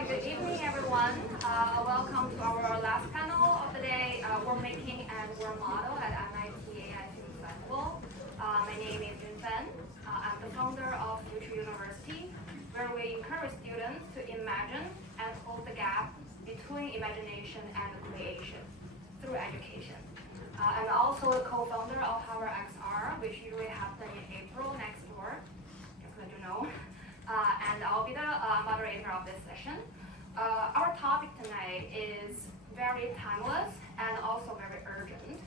Hi, good evening, everyone. Welcome to our last panel of the day, Worldmaking and Worldmodel at MIT AI Festival. My name is Yun Fen. I'm the founder of Future University, where we encourage students to imagine and close the gap between imagination and creation through education. I'm also the co-founder of Power XR, which usually happens in April next year, just so you know. And I'll be the moderator of this session. Our topic tonight is very timeless and also very urgent.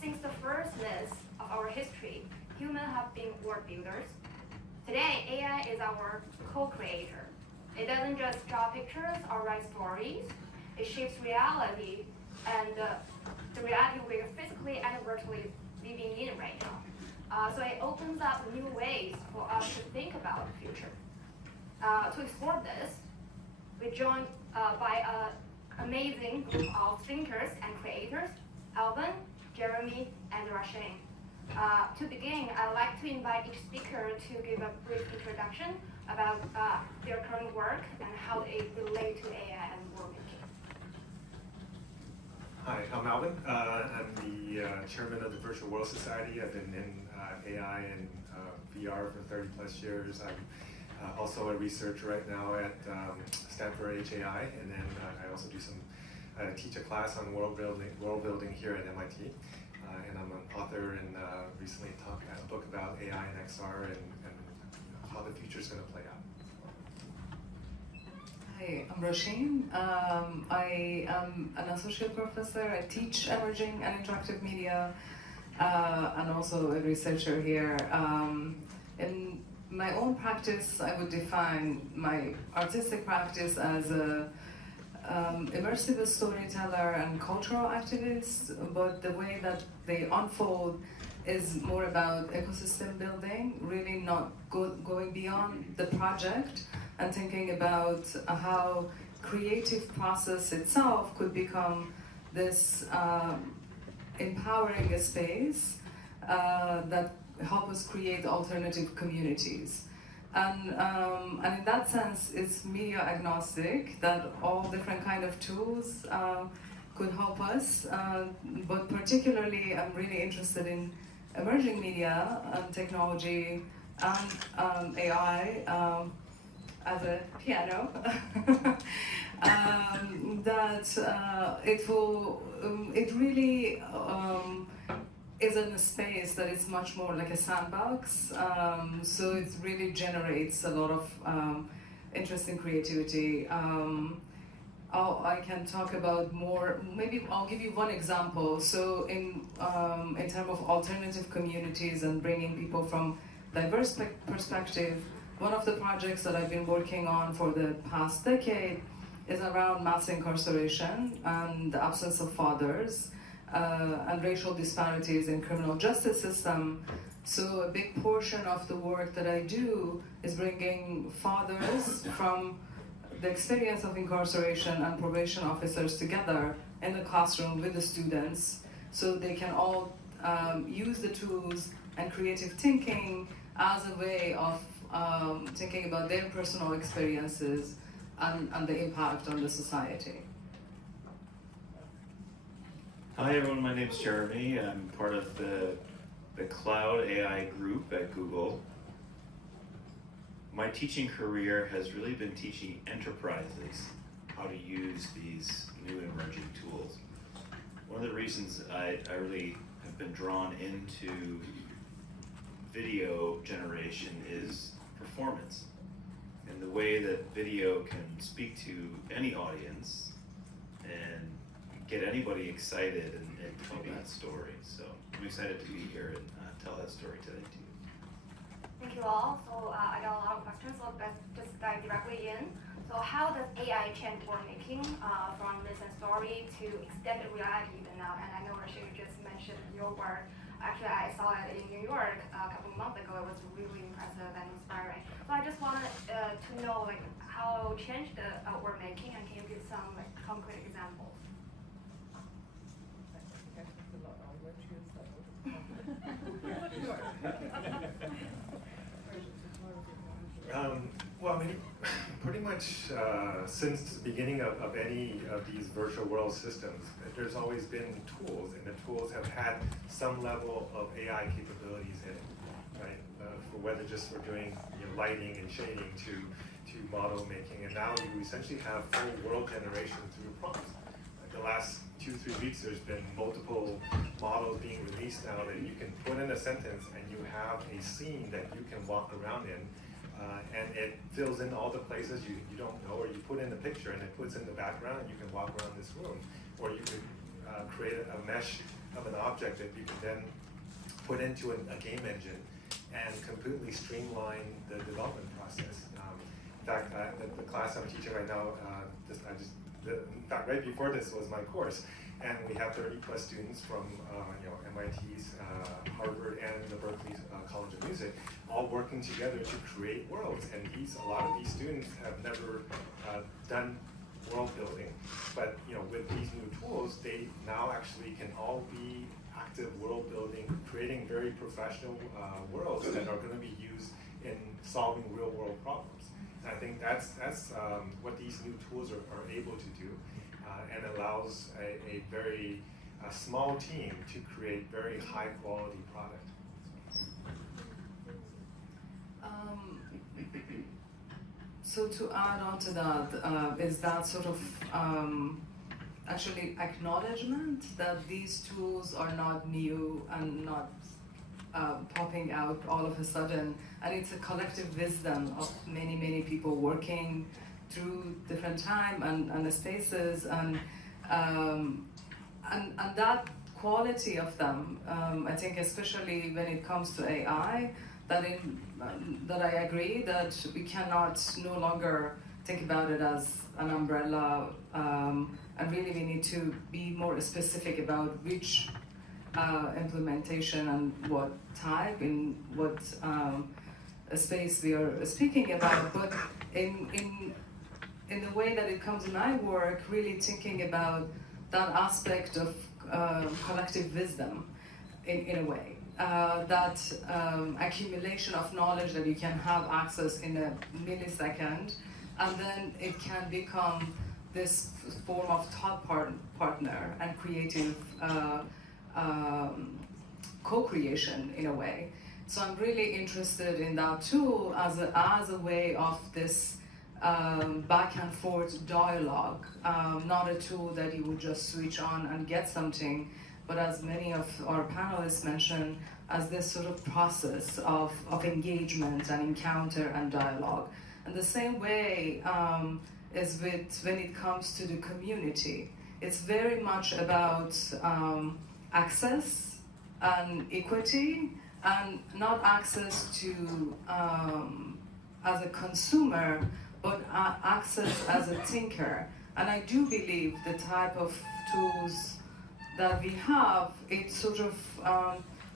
Since the firstness of our history, humans have been world builders. Today, AI is our co-creator. It doesn't just draw pictures or write stories. It shapes reality and the reality we're physically and virtually living in right now. So it opens up new ways for us to think about the future. To explore this, we're joined by an amazing group of thinkers and creators, Alvin, Jeremy, and Rashin. To begin, I'd like to invite each speaker to give a brief introduction about their current work and how they relate to AI and worldmaking. Hi, I'm Alvin. I'm the chairman of the Virtual World Society. I've been in AI and VR for 30 plus years. I'm also a researcher right now at Stanford HAI, and then I also do teach a class on world building here at MIT. And I'm an author and recently taught a book about AI and XR and how the future is going to play out. Hi, I'm Rashin. I am an associate professor. I teach emerging and interactive media, and also a researcher here. In my own practice, I would define my artistic practice as a immersive storyteller and cultural activist, but the way that they unfold is more about ecosystem building, really not going beyond the project and thinking about how creative process itself could become this empowering space that help us create alternative communities. And in that sense, it's media agnostic, that all different kind of tools could help us, but particularly I'm really interested in emerging media and technology and AI as a piano, that it really is in a space that is much more like a sandbox, so it really generates a lot of interesting creativity. I can talk about more, maybe I'll give you one example. So in terms of alternative communities and bringing people from diverse perspective, one of the projects that I've been working on for the past decade is around mass incarceration and the absence of fathers and racial disparities in criminal justice system. So a big portion of the work that I do is bringing fathers from the experience of incarceration and probation officers together in the classroom with the students, so they can all use the tools and creative thinking as a way of thinking about their personal experiences and the impact on the society. Hi everyone, my name is Jeremy. I'm part of the Cloud AI group at Google. My teaching career has really been teaching enterprises how to use these new emerging tools. One of the reasons I really have been drawn into video generation is performance, and the way that video can speak to any audience and get anybody excited and tell that story. So I'm excited to be here and tell that story today to you. Thank you all. So I got a lot of questions, so let's just dive directly in. So how does AI change worldmaking from myth and story to extended reality even now? And I know Rashin, you just mentioned your work. Actually, I saw it in New York a couple of months ago. It was really impressive and inspiring. So I just wanted to know like how it changed the worldmaking, and can you give some like concrete examples? Well, I mean, pretty much much since the beginning of any of these virtual world systems, there's always been tools, and the tools have had some level of AI capabilities in it, right? For whether just for doing lighting and shading to model making, and now you essentially have full world generation through prompts. Like the last 2-3 weeks, there's been multiple models being released now that you can put in a sentence and you have a scene that you can walk around in. And it fills in all the places you don't know, or you put in the picture and it puts in the background and you can walk around this room. Or you could create a mesh of an object that you can then put into a game engine and completely streamline the development process. In fact, the class I'm teaching right now, in fact, right before this was my course, and we have 30+ students from MIT's, Harvard, and the Berkeley College of Music, all working together to create worlds. And a lot of these students have never done world building, but with these new tools, they now actually can all be active world building, creating very professional worlds that are going to be used in solving real world problems. And I think that's what these new tools are able to do, and allows a very small team to create very high quality product. So to add on to that, is that sort of actually acknowledgement that these tools are not new and not popping out all of a sudden, and it's a collective wisdom of many people working through different time and spaces, and that quality of them, I think especially when it comes to AI, that I agree that we cannot no longer think about it as an umbrella, and really we need to be more specific about which implementation and what type, in what space we are speaking about. But in the way that it comes in my work, really thinking about that aspect of collective wisdom in a way. That accumulation of knowledge that you can have access in a millisecond, and then it can become this form of thought partner and creative co-creation in a way. So I'm really interested in that tool as a way of this back and forth dialogue, not a tool that you would just switch on and get something, but as many of our panelists mentioned, as this sort of process of engagement and encounter and dialogue. And the same way is when it comes to the community. It's very much about access and equity, and not access to as a consumer, but access as a thinker. And I do believe the type of tools that we have, it sort of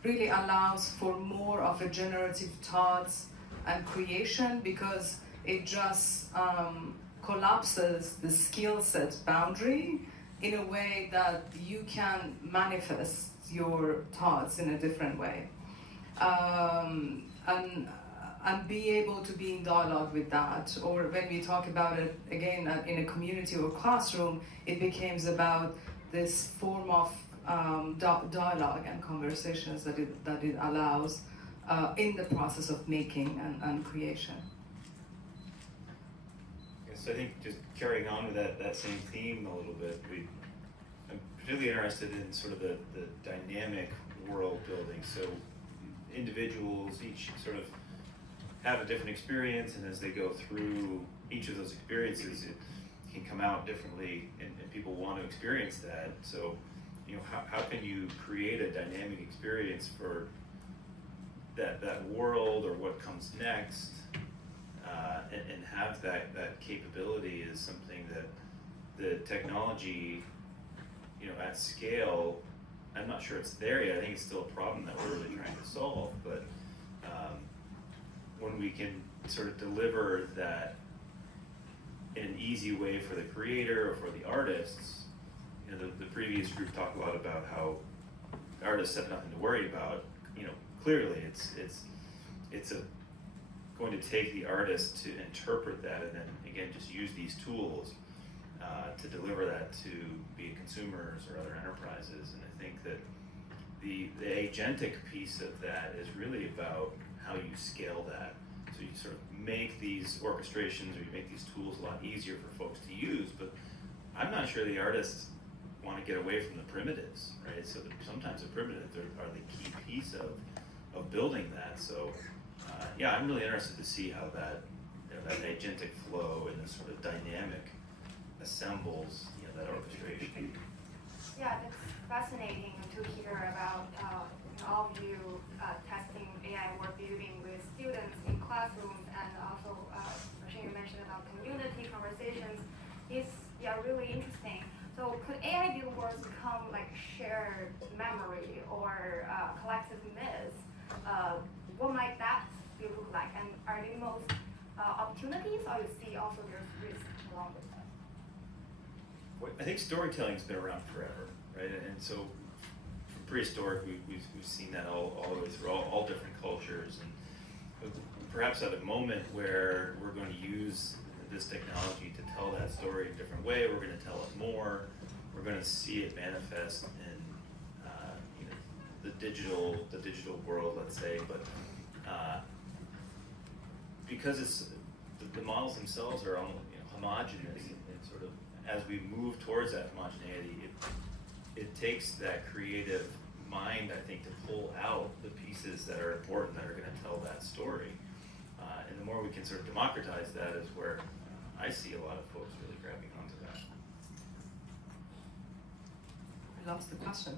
really allows for more of a generative thoughts and creation, because it just collapses the skill set boundary in a way that you can manifest your thoughts in a different way. And be able to be in dialogue with that. Or when we talk about it again in a community or classroom, it becomes about this form of dialogue and conversations that it allows in the process of making and creation. So I think just carrying on with that same theme a little bit, I'm particularly interested in sort of the dynamic world building. So individuals each sort of have a different experience, and as they go through each of those experiences, it can come out differently, and people want to experience that. So, how can you create a dynamic experience for that world or what comes next, and have that capability is something that the technology, at scale, I'm not sure it's there yet. I think it's still a problem that we're really trying to solve, but when we can sort of deliver that in an easy way for the creator or for the artists, the previous group talked a lot about how artists have nothing to worry about. Clearly it's a going to take the artist to interpret that and then again just use these tools to deliver that to be it consumers or other enterprises. And I think that the agentic piece of that is really about how you scale that. So you sort of make these orchestrations or you make these tools a lot easier for folks to use, but I'm not sure the artists want to get away from the primitives, right? So sometimes the primitives are the key piece of building that. So yeah, I'm really interested to see how that that agentic flow and this sort of dynamic assembles that orchestration. Yeah, that's fascinating to hear about all of you testing AI work building with students in classrooms, and also Rashin, you mentioned about community conversations. It's really interesting. So could AI build worlds become like shared memory or collective myths? What might that look like? And are there most opportunities, or you see also there's risk along with that? I think storytelling's been around forever, right? And so from prehistoric, we've seen that all the way through all different cultures. And perhaps at a moment where we're going to use this technology to tell that story in a different way, we're going to tell it more. We're going to see it manifest in the digital world, let's say. But because it's the models themselves are almost homogeneous, and sort of as we move towards that homogeneity, it takes that creative mind, I think, to pull out the pieces that are important, that are going to tell that story. And the more we can sort of democratize that is where I see a lot of folks really grabbing onto that. I lost the question.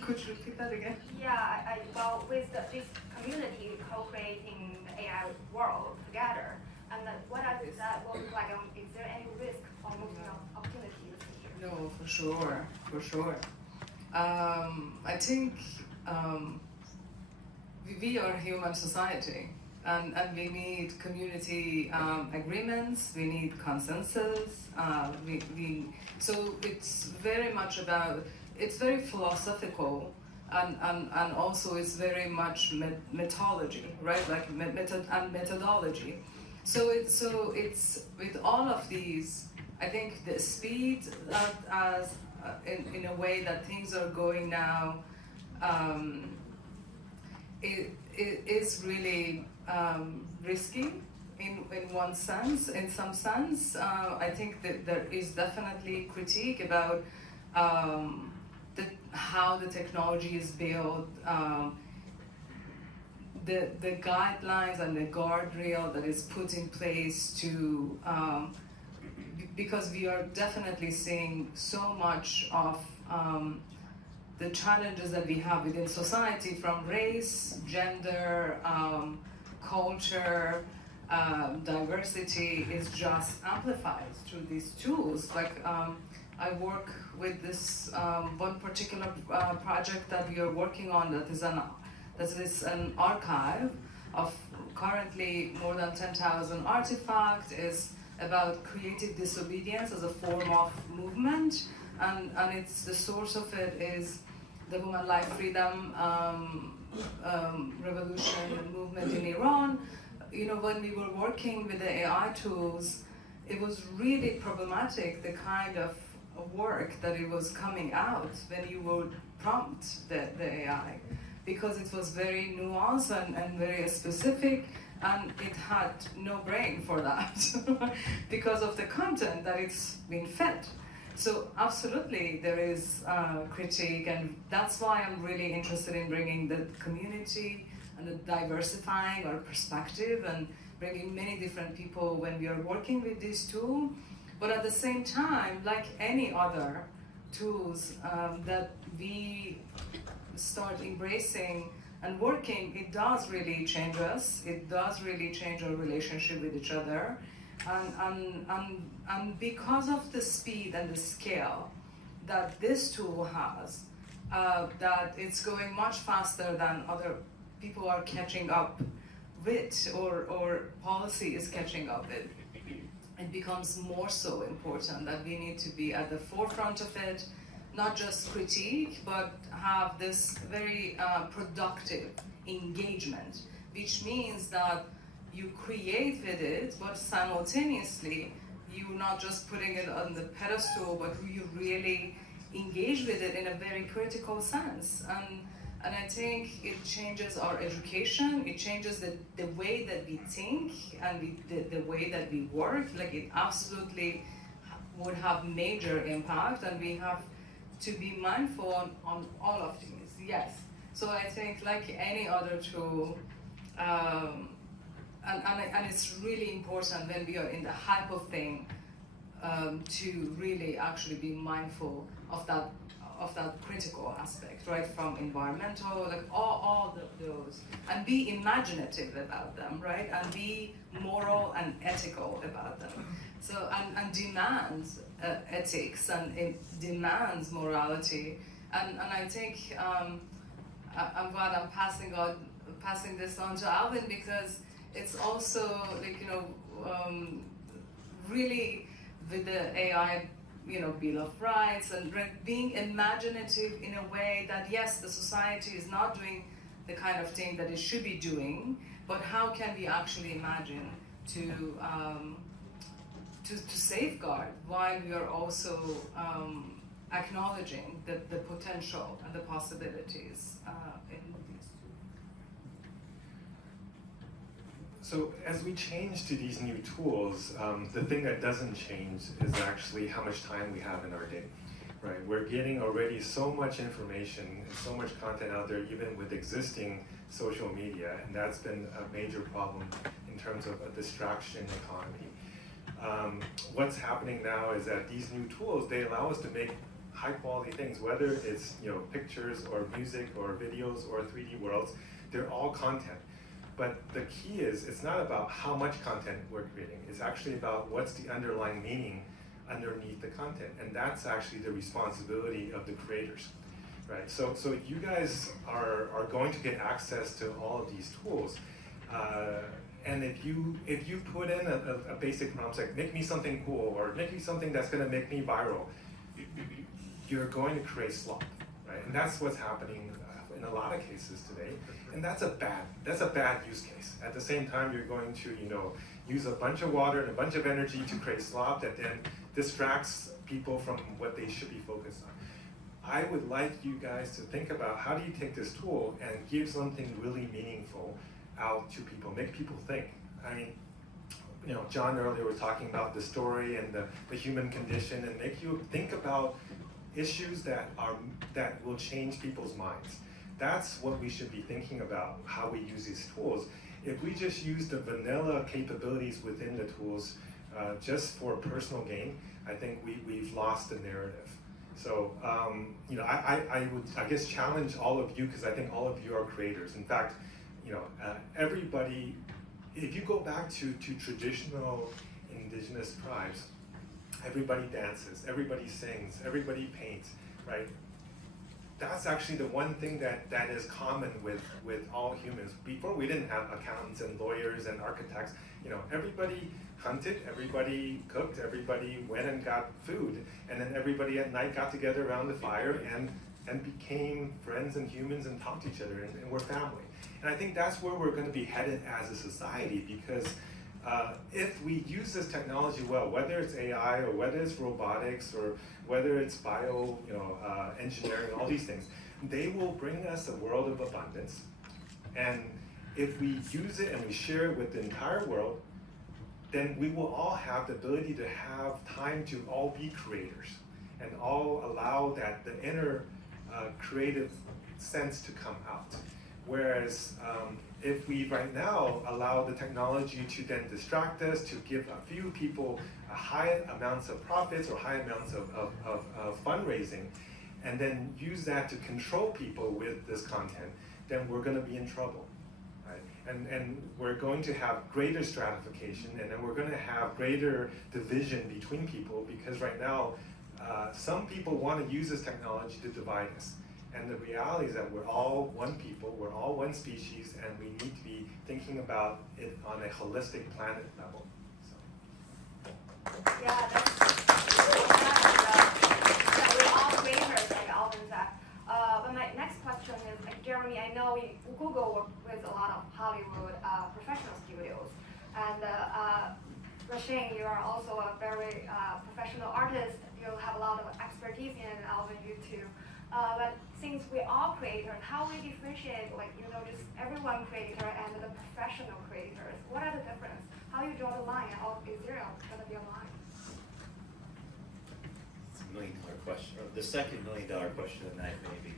Could you repeat that again? Yeah, well, with this community co-creating the AI world together, and what does that look like? Is there any risk or moving opportunities here? No, for sure, for sure. I think we are a human society, and we need community agreements, we need consensus, so it's very much about, it's very philosophical, and also it's very much methodology, right? Like methodology. So it's with all of these, I think the speed as in a way that things are going now, it is really risky in one sense. In some sense, I think that there is definitely critique about how the technology is built, the guidelines and the guardrail that is put in place to, because we are definitely seeing so much of the challenges that we have within society, from race, gender, culture, diversity, is just amplified through these tools. Like I work with this one particular project that we are working on that is an archive of currently more than 10,000 artifacts. Is about creative disobedience as a form of movement, and it's the source of it is the Women Life Freedom revolution and movement in Iran. When we were working with the AI tools, it was really problematic, the kind of work that it was coming out when you would prompt the AI, because it was very nuanced and very specific, and it had no brain for that because of the content that it's been fed. So absolutely there is critique, and that's why I'm really interested in bringing the community and the diversifying our perspective and bringing many different people when we are working with this tool. But at the same time, like any other tools that we start embracing and working, it does really change us. It does really change our relationship with each other. And because of the speed and the scale that this tool has, that it's going much faster than other people are catching up with, or policy is catching up with, it becomes more so important that we need to be at the forefront of it, not just critique, but have this very productive engagement, which means that you create with it, but simultaneously you're not just putting it on the pedestal, but you really engage with it in a very critical sense. And I think it changes our education, it changes the way that we think and the way that we work. Like, it absolutely would have major impact, and we have to be mindful on all of these, yes. So I think, like any other tool, and it's really important when we are in the hype of thing, to really actually be mindful of that critical aspect, right? From environmental, like all those, and be imaginative about them, right? And be moral and ethical about them. So, and demands ethics, and it demands morality. And I think I'm glad I'm passing this on to Alvin, because it's also, like, really with the AI, Bill of Rights, and being imaginative in a way that, yes, the society is not doing the kind of thing that it should be doing, but how can we actually imagine to safeguard, while we are also acknowledging the potential and the possibilities in these two. So as we change to these new tools, the thing that doesn't change is actually how much time we have in our day, right? We're getting already so much information and so much content out there, even with existing social media, and that's been a major problem in terms of a distraction economy. What's happening now is that these new tools, they allow us to make high quality things, whether it's pictures or music or videos or 3D worlds, they're all content. But the key is, it's not about how much content we're creating, it's actually about what's the underlying meaning underneath the content, and that's actually the responsibility of the creators, right? So you guys are going to get access to all of these tools, and if you put in a basic prompt like, make me something cool, or make me something that's going to make me viral, you're going to create slop, right? And that's what's happening in a lot of cases today, and that's a bad use case. At the same time, you're going to use a bunch of water and a bunch of energy to create slop that then distracts people from what they should be focused on. I would like you guys to think about, how do you take this tool and give something really meaningful out to people, make people think. I mean, John earlier was talking about the story and the human condition, and make you think about issues that will change people's minds. That's what we should be thinking about, how we use these tools. If we just use the vanilla capabilities within the tools just for personal gain, I think we've lost the narrative. So I would, I guess, challenge all of you, because I think all of you are creators. In fact, everybody, if you go back to traditional indigenous tribes, everybody dances, everybody sings, everybody paints, right? That's actually the one thing that is common with all humans. Before, we didn't have accountants and lawyers and architects. Everybody hunted, everybody cooked, everybody went and got food, and then everybody at night got together around the fire and became friends and humans and talked to each other, and we're family. And I think that's where we're going to be headed as a society, because if we use this technology well, whether it's AI or whether it's robotics or whether it's bio, engineering, all these things, they will bring us a world of abundance. And if we use it and we share it with the entire world, then we will all have the ability to have time to all be creators and all allow the inner creative sense to come out. Whereas if we right now allow the technology to then distract us, to give a few people high amounts of profits or high amounts of fundraising, and then use that to control people with this content, then we're going to be in trouble, right? And we're going to have greater stratification, and then we're going to have greater division between people, because right now some people want to use this technology to divide us. And the reality is that we're all one people, we're all one species, and we need to be thinking about it on a holistic planet level. So. Yeah, we're all creators, like Alvin said. But my next question is, Jeremy, I know Google works with a lot of Hollywood professional studios. Rashin, you are also a very professional artist. You have a lot of expertise in Alvin, you too. But since we are creators, how we differentiate, like, just everyone creator and the professional creators? What are the difference? How you draw the line? Is there going to be a line? It's a $1 million question, or the second $1 million question of the night, maybe.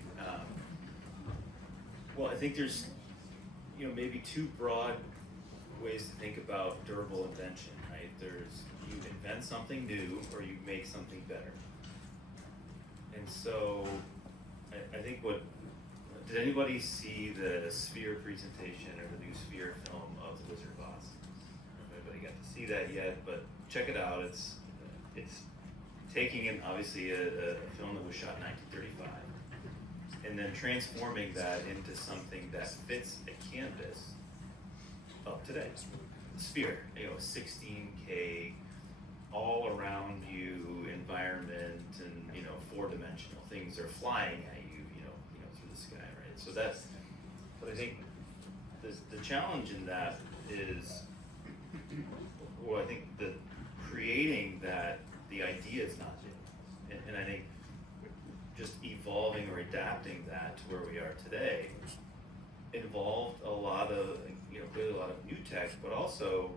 Well, I think there's, maybe two broad ways to think about durable invention, right? There's you invent something new or you make something better. And so I think did anybody see the Sphere presentation or the new Sphere film of The Wizard of Oz? Everybody got to see that yet, but check it out. It's taking in obviously a film that was shot in 1935 and then transforming that into something that fits a canvas of today. Sphere, 16K, all around you environment, and 4-dimensional things are flying at you, through the sky, right? So but I think the challenge in that is, well, I think that creating that, the idea is not new, and I think just evolving or adapting that to where we are today involved a lot of, clearly a lot of new tech, but also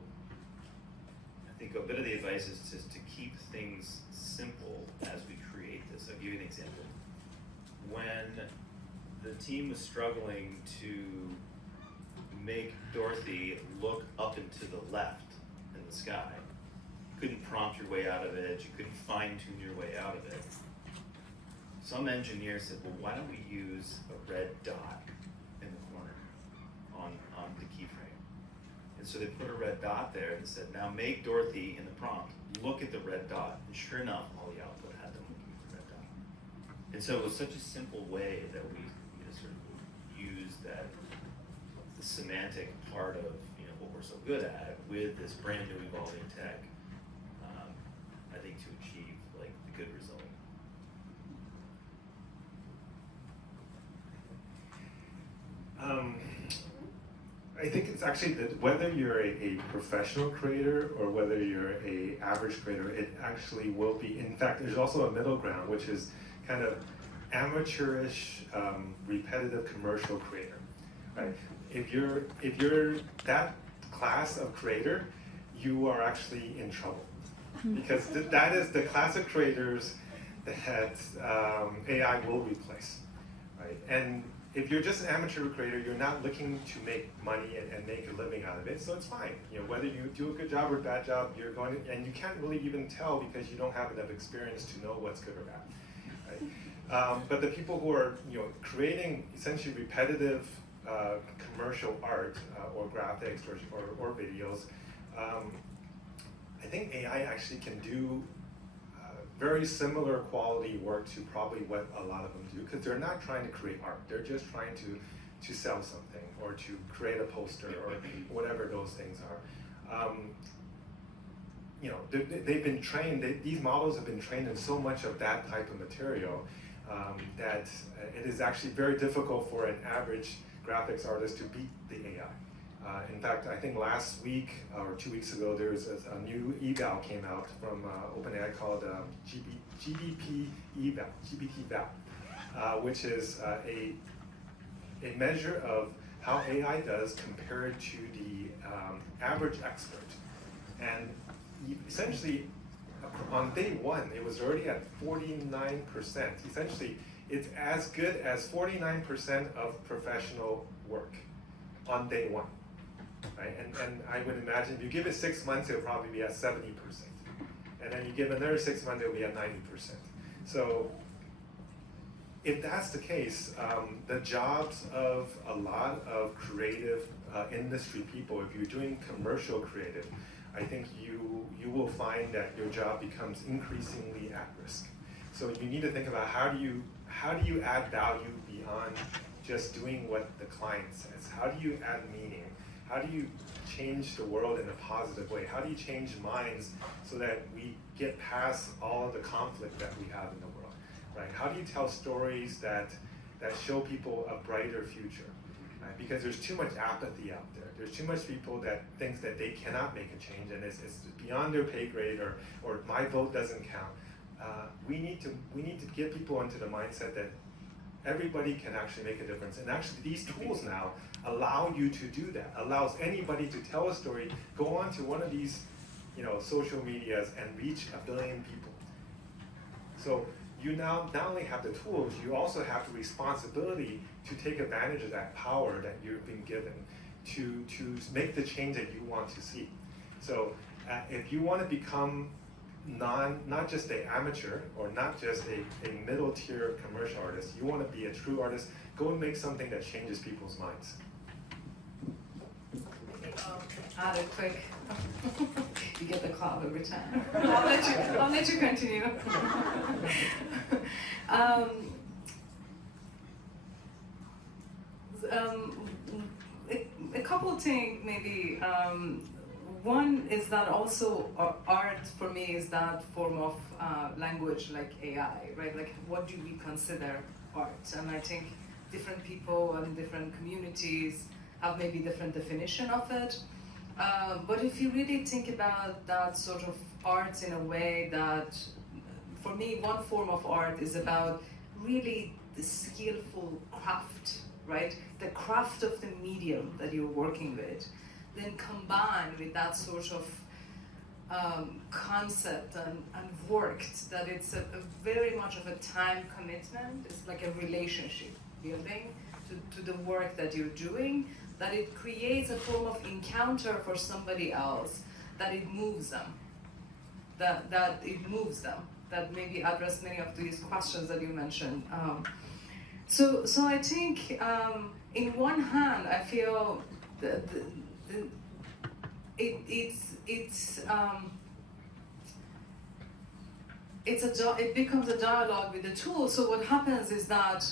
I think a bit of the advice is just to keep things simple as we create this. I'll give you an example. When the team was struggling to make Dorothy look up and to the left in the sky, you couldn't prompt your way out of it, you couldn't fine-tune your way out of it. Some engineer said, well, why don't we use a red dot in the corner on the keyframe? And so they put a red dot there and said, now make Dorothy in the prompt look at the red dot. And sure enough, all the output had them looking at the red dot. And so it was such a simple way that we sort of used that the semantic part of what we're so good at with this brand new evolving tech, I think, to achieve like the good result. I think it's actually that whether you're a professional creator or whether you're a average creator, it actually will be. In fact, there's also a middle ground, which is kind of amateurish, repetitive commercial creator, right? If you're that class of creator, you are actually in trouble, because that is the class of creators that AI will replace, right? And if you're just an amateur creator, you're not looking to make money and make a living out of it, so it's fine. Whether you do a good job or a bad job, you're going to, and you can't really even tell because you don't have enough experience to know what's good or bad, right? But the people who are creating essentially repetitive commercial art or graphics or videos, I think AI actually can do very similar quality work to probably what a lot of them do, because they're not trying to create art. They're just trying to sell something or to create a poster or whatever those things are. They've been trained, these models have been trained in so much of that type of material that it is actually very difficult for an average graphics artist to beat the AI. In fact, I think last week or 2 weeks ago, there was a new eval came out from OpenAI called GPT eval, which is a measure of how AI does compared to the average expert. And essentially, on day one, it was already at 49%. Essentially, it's as good as 49% of professional work on day one. Right? And I would imagine if you give it 6 months, it'll probably be at 70%. And then you give another 6 months, it'll be at 90%. So if that's the case, the jobs of a lot of creative industry people, if you're doing commercial creative, I think you will find that your job becomes increasingly at risk. So you need to think about how do you add value beyond just doing what the client says? How do you add meaning? How do you change the world in a positive way? How do you change minds so that we get past all of the conflict that we have in the world, right? How do you tell stories that show people a brighter future? right? Because there's too much apathy out there. There's too much people that think that they cannot make a change, and it's beyond their pay grade, or my vote doesn't count. We need to get people into the mindset that everybody can actually make a difference. And actually these tools now allow you to do that, allows anybody to tell a story, go on to one of these social medias and reach 1 billion people. So you now not only have the tools, you also have the responsibility to take advantage of that power that you've been given to make the change that you want to see. So if you want to become not just an amateur or not just a middle tier commercial artist, you want to be a true artist, go and make something that changes people's minds. Add it quick. You get the clap every time. I'll let you continue. A couple of things maybe. One is that also art for me is that form of language like AI, right? Like what do we consider art? And I think different people and different communities have maybe different definition of it. But if you really think about that sort of art in a way that, for me, one form of art is about really the skillful craft, right? The craft of the medium that you're working with, then combined with that sort of concept and worked, that it's a very much of a time commitment. It's like a relationship building to the work that you're doing, that it creates a form of encounter for somebody else, that it moves them, that maybe address many of these questions that you mentioned. So I think, in one hand, I feel it becomes a dialogue with the tool. So what happens is that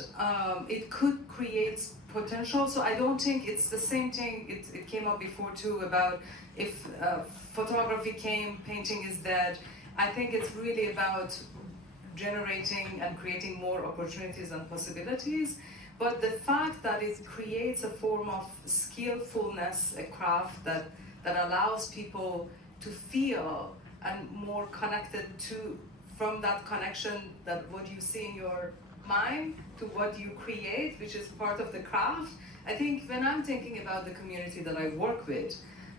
it could create potential. So I don't think it's the same thing. It came up before too about if photography came, painting is dead. I think it's really about generating and creating more opportunities and possibilities. But the fact that it creates a form of skillfulness, a craft that allows people to feel and more connected to, from that connection, that what you see in your mind to what you create, which is part of the craft. I think when I'm thinking about the community that I work with,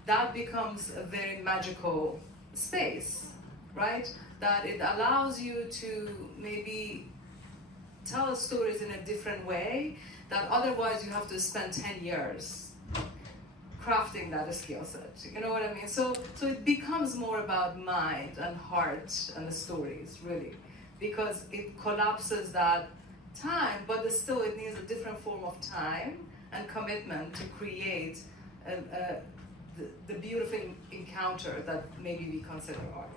that becomes a very magical space, right? That it allows you to maybe tell stories in a different way that otherwise you have to spend 10 years crafting that skill set. You know what I mean? So it becomes more about mind and heart and the stories, really, because it collapses that time, but still it needs a different form of time and commitment to create the beautiful encounter that maybe we consider art.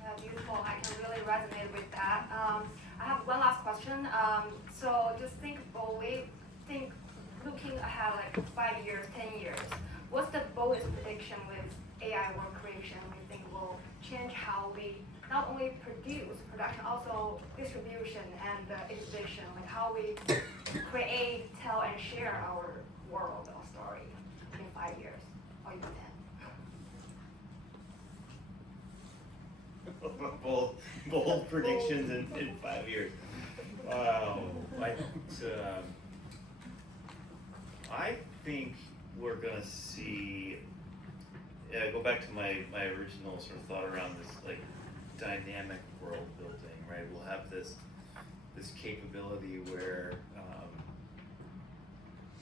Yeah, beautiful. I can really resonate with that. I have one last question. So just think boldly, looking ahead like 5 years, 10 years, what's the boldest prediction with AI work creation we think will change how we not only production, also distribution and exhibition, like how we create, tell, and share our world or story in 5 years or even 10? bold predictions in 5 years. Wow. I think we're gonna see. Go back to my original sort of thought around this like dynamic world building, right? We'll have this capability where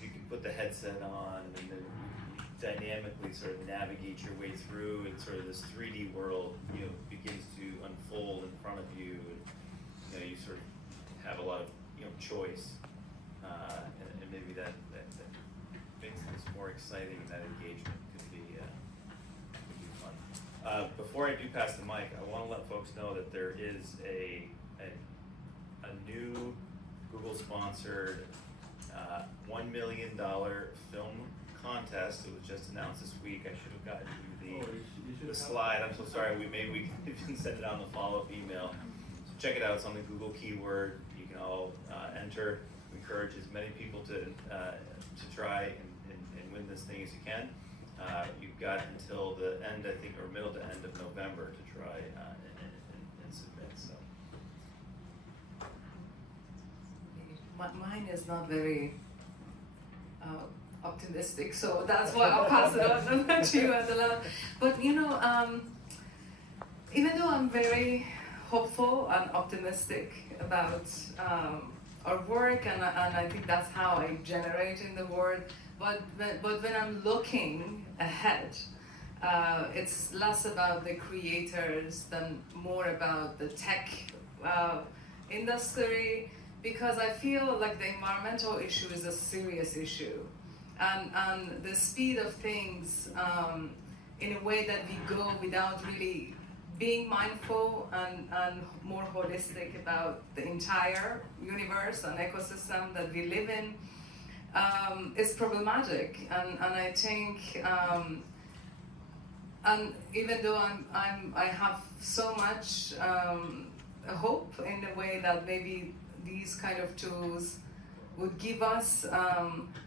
you can put the headset on and then dynamically sort of navigate your way through, and sort of this 3D world, begins to unfold in front of you, and you sort of have a lot of choice, and maybe that makes this more exciting. That engagement could be fun. Before I do pass the mic, I want to let folks know that there is a new Google-sponsored $1 million film contest. It was just announced this week. I should have gotten you the slide. I'm so sorry. Maybe we can send it on the follow-up email. So check it out. It's on the Google keyword. You can all enter. We encourage as many people to to try and win this thing as you can. You've got until the end, I think, or middle to end of November to try and submit. So. Mine is not very optimistic, so that's why I'll pass it on to you, Adela. But you know, even though I'm very hopeful and optimistic about our work, and I think that's how I generate in the world, but when I'm looking ahead, it's less about the creators than more about the tech industry, because I feel like the environmental issue is a serious issue. And the speed of things in a way that we go without really being mindful and more holistic about the entire universe and ecosystem that we live in is problematic. And I think, and even though I have so much hope in the way that maybe these kind of tools would give us,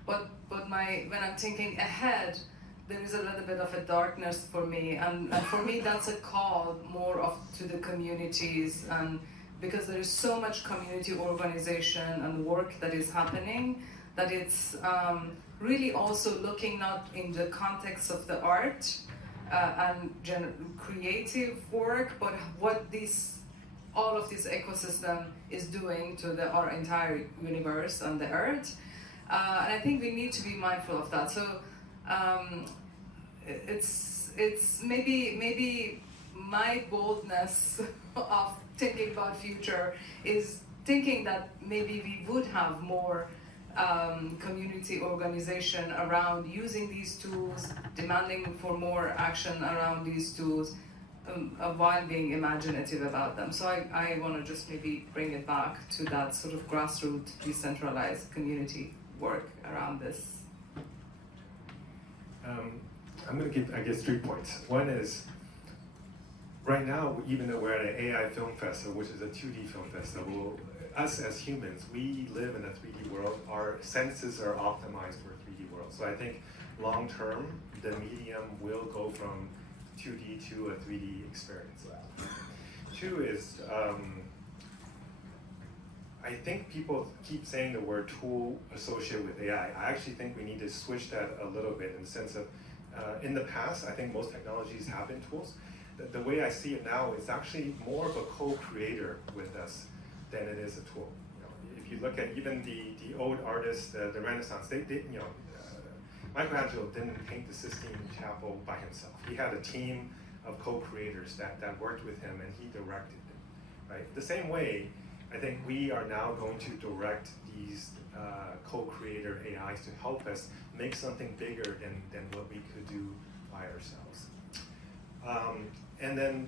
but when I'm thinking ahead, there is a little bit of a darkness for me, and for me that's a call more to the communities, and because there is so much community organization and work that is happening, that it's really also looking not in the context of the art and creative work, but what all of this ecosystem is doing to our entire universe and the earth. And I think we need to be mindful of that. So it's maybe my boldness of thinking about future is thinking that maybe we would have more community organization around using these tools, demanding for more action around these tools, while being imaginative about them. So I want to just maybe bring it back to that sort of grassroots, decentralized community work around this. I'm going to give, I guess, 3 points. One is, right now, even though we're at an AI film festival, which is a 2D film festival, us as humans, we live in a 3D world. Our senses are optimized for a 3D world. So I think long term, the medium will go from 2D to a 3D experience. 2 is, I think people keep saying the word tool associated with AI. I actually think we need to switch that a little bit in the sense of, in the past, I think most technologies have been tools. The way I see it now, it's actually more of a co-creator with us than it is a tool. You know, if you look at even the old artists, the Renaissance, they you know, Michelangelo didn't paint the Sistine Chapel by himself. He had a team of co-creators that worked with him, and he directed them, right? The same way, I think we are now going to direct these co-creator AIs to help us make something bigger than what we could do by ourselves. And then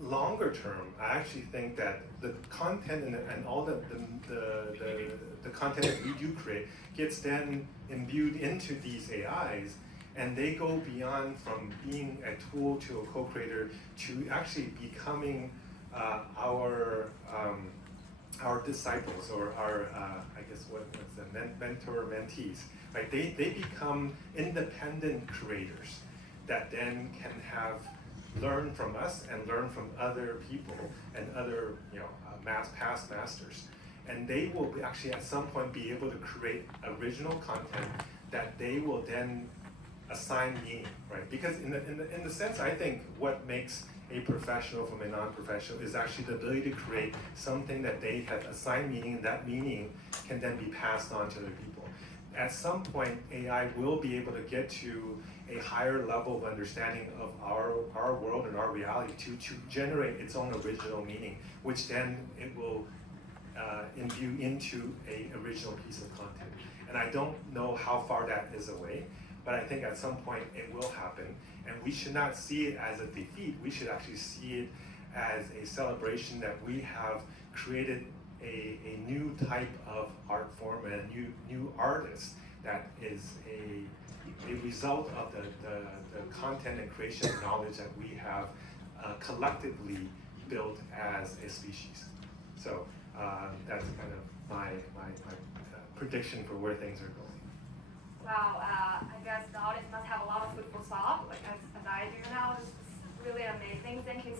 longer term, I actually think that the content and all the content that we do create gets then imbued into these AIs, and they go beyond from being a tool to a co-creator to actually becoming our disciples, or our I guess what's the mentor mentees, right? They become independent creators that then can learn from us and learn from other people and other past masters, and they will actually at some point be able to create original content that they will then assign meaning, right? Because in the sense, I think what makes a professional from a non-professional is actually the ability to create something that they have assigned meaning, and that meaning can then be passed on to other people. At some point, AI will be able to get to a higher level of understanding of our world and our reality to generate its own original meaning, which then it will imbue into an original piece of content. And I don't know how far that is away, but I think at some point it will happen. And we should not see it as a defeat. We should actually see it as a celebration that we have created a new type of art form and a new artist that is a result of the content and creation knowledge that we have collectively built as a species. So that's kind of my prediction for where things are going. Wow, I guess the audience must have a lot of food for thought, like as I do now. This is really amazing. Thank you